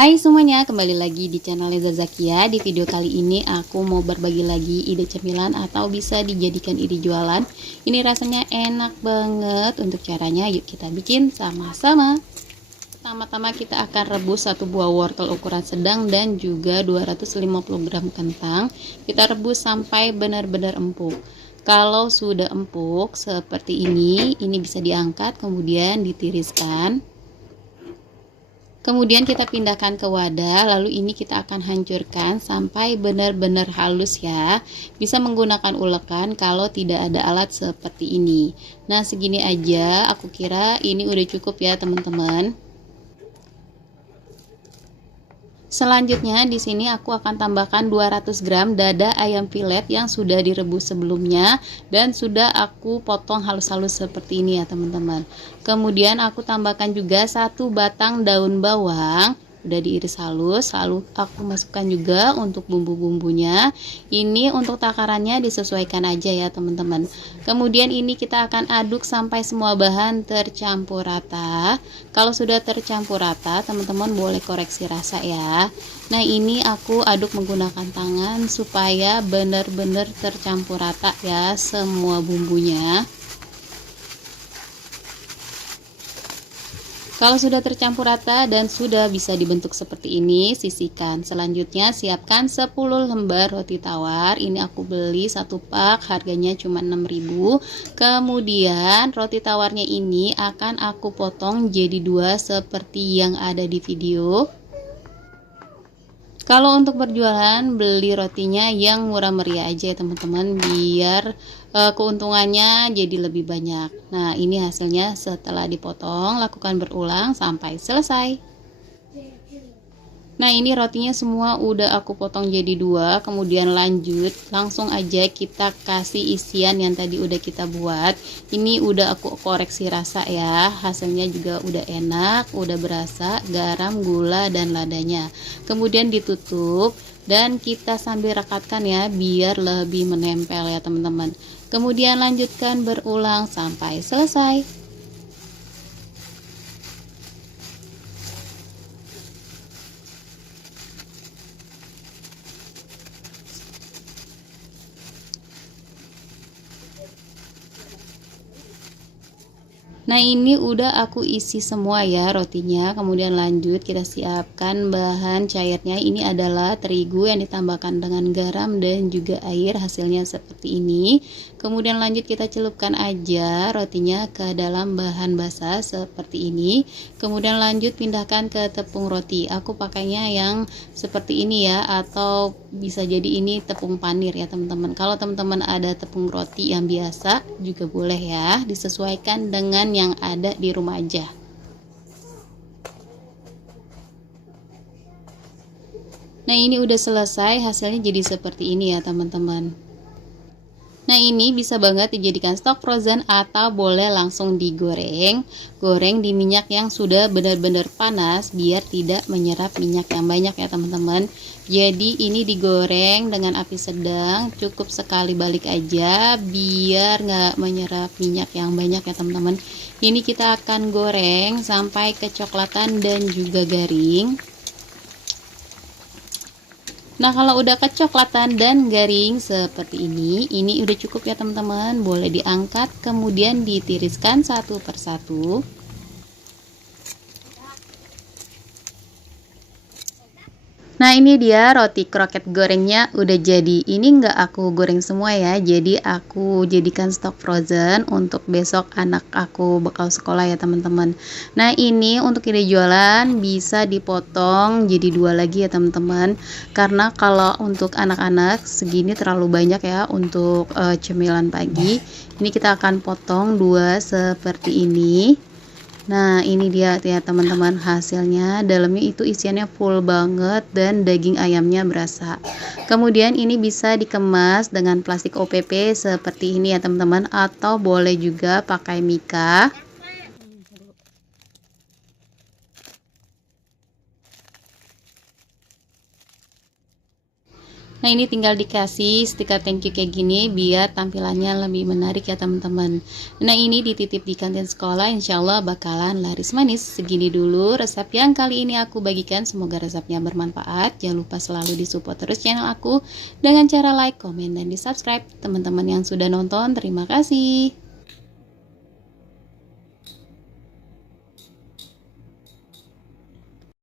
Hai semuanya, kembali lagi di channel Leza Zakia. Di video kali ini aku mau berbagi lagi ide cemilan atau bisa dijadikan ide jualan. Ini rasanya enak banget. Untuk caranya yuk kita bikin sama-sama. Pertama-tama kita akan rebus satu buah wortel ukuran sedang dan juga 250 gram kentang. Kita rebus sampai benar-benar empuk. Kalau sudah empuk seperti ini bisa diangkat kemudian ditiriskan. Kemudian kita pindahkan ke wadah, lalu ini kita akan hancurkan sampai benar-benar halus ya. Bisa menggunakan ulekan kalau tidak ada alat seperti ini. Nah, segini aja aku kira ini udah cukup ya teman-teman. Selanjutnya di sini aku akan tambahkan 200 gram dada ayam filet yang sudah direbus sebelumnya dan sudah aku potong halus-halus seperti ini ya teman-teman. Kemudian aku tambahkan juga satu batang daun bawang udah diiris halus, lalu aku masukkan juga untuk bumbu-bumbunya. Ini untuk takarannya disesuaikan aja ya teman-teman. Kemudian ini kita akan aduk sampai semua bahan tercampur rata. Kalau sudah tercampur rata, teman-teman boleh koreksi rasa ya. Nah, ini aku aduk menggunakan tangan supaya benar-benar tercampur rata ya semua bumbunya. Kalau sudah tercampur rata dan sudah bisa dibentuk seperti ini, sisihkan. Selanjutnya siapkan 10 lembar roti tawar. Ini aku beli 1 pak, harganya cuma 6.000. Kemudian roti tawarnya ini akan aku potong jadi 2 seperti yang ada di video. Kalau untuk berjualan, beli rotinya yang murah meriah aja ya teman-teman, biar keuntungannya jadi lebih banyak. Nah, ini hasilnya setelah dipotong, lakukan berulang sampai selesai. Nah, ini rotinya semua udah aku potong jadi 2, kemudian lanjut langsung aja kita kasih isian yang tadi udah kita buat. Ini udah aku koreksi rasa ya, hasilnya juga udah enak, udah berasa garam, gula dan ladanya. Kemudian ditutup dan kita sambil rekatkan ya biar lebih menempel ya teman-teman. Kemudian lanjutkan berulang sampai selesai. Nah, ini udah aku isi semua ya rotinya. Kemudian lanjut kita siapkan bahan cairnya. Ini adalah terigu yang ditambahkan dengan garam dan juga air, hasilnya seperti ini. Kemudian lanjut kita celupkan aja rotinya ke dalam bahan basah seperti ini. Kemudian lanjut pindahkan ke tepung roti. Aku pakainya yang seperti ini ya, atau bisa jadi ini tepung panir ya teman-teman. Kalau teman-teman ada tepung roti yang biasa juga boleh ya, disesuaikan dengan yang ada di rumah aja. Nah, ini udah selesai, hasilnya jadi seperti ini ya teman-teman. Nah, ini bisa banget dijadikan stok frozen atau boleh langsung digoreng. Goreng di minyak yang sudah benar-benar panas biar tidak menyerap minyak yang banyak ya teman-teman. Jadi ini digoreng dengan api sedang, cukup sekali balik aja biar nggak menyerap minyak yang banyak ya teman-teman. Ini kita akan goreng sampai kecoklatan dan juga garing. Nah, kalau udah kecoklatan dan garing seperti ini udah cukup ya teman-teman. Boleh diangkat kemudian ditiriskan satu persatu. Nah, ini dia roti kroket gorengnya udah jadi. Ini nggak aku goreng semua ya, jadi aku jadikan stok frozen untuk besok anak aku bekal sekolah ya teman-teman. Nah, ini untuk ide jualan bisa dipotong jadi 2 lagi ya teman-teman, karena kalau untuk anak-anak segini terlalu banyak ya untuk cemilan pagi. Ini kita akan potong 2 seperti ini. Nah, ini dia ya teman-teman hasilnya. Dalamnya itu isiannya full banget dan daging ayamnya berasa. Kemudian ini bisa dikemas dengan plastik OPP seperti ini ya teman-teman, atau boleh juga pakai mika. Nah, ini tinggal dikasih stiker thank you kayak gini biar tampilannya lebih menarik ya teman-teman. Nah, ini dititip di kantin sekolah, insya Allah bakalan laris manis. Segini dulu resep yang kali ini aku bagikan, semoga resepnya bermanfaat. Jangan lupa selalu disupport terus channel aku dengan cara like, komen, dan di subscribe. Teman-teman yang sudah nonton, terima kasih.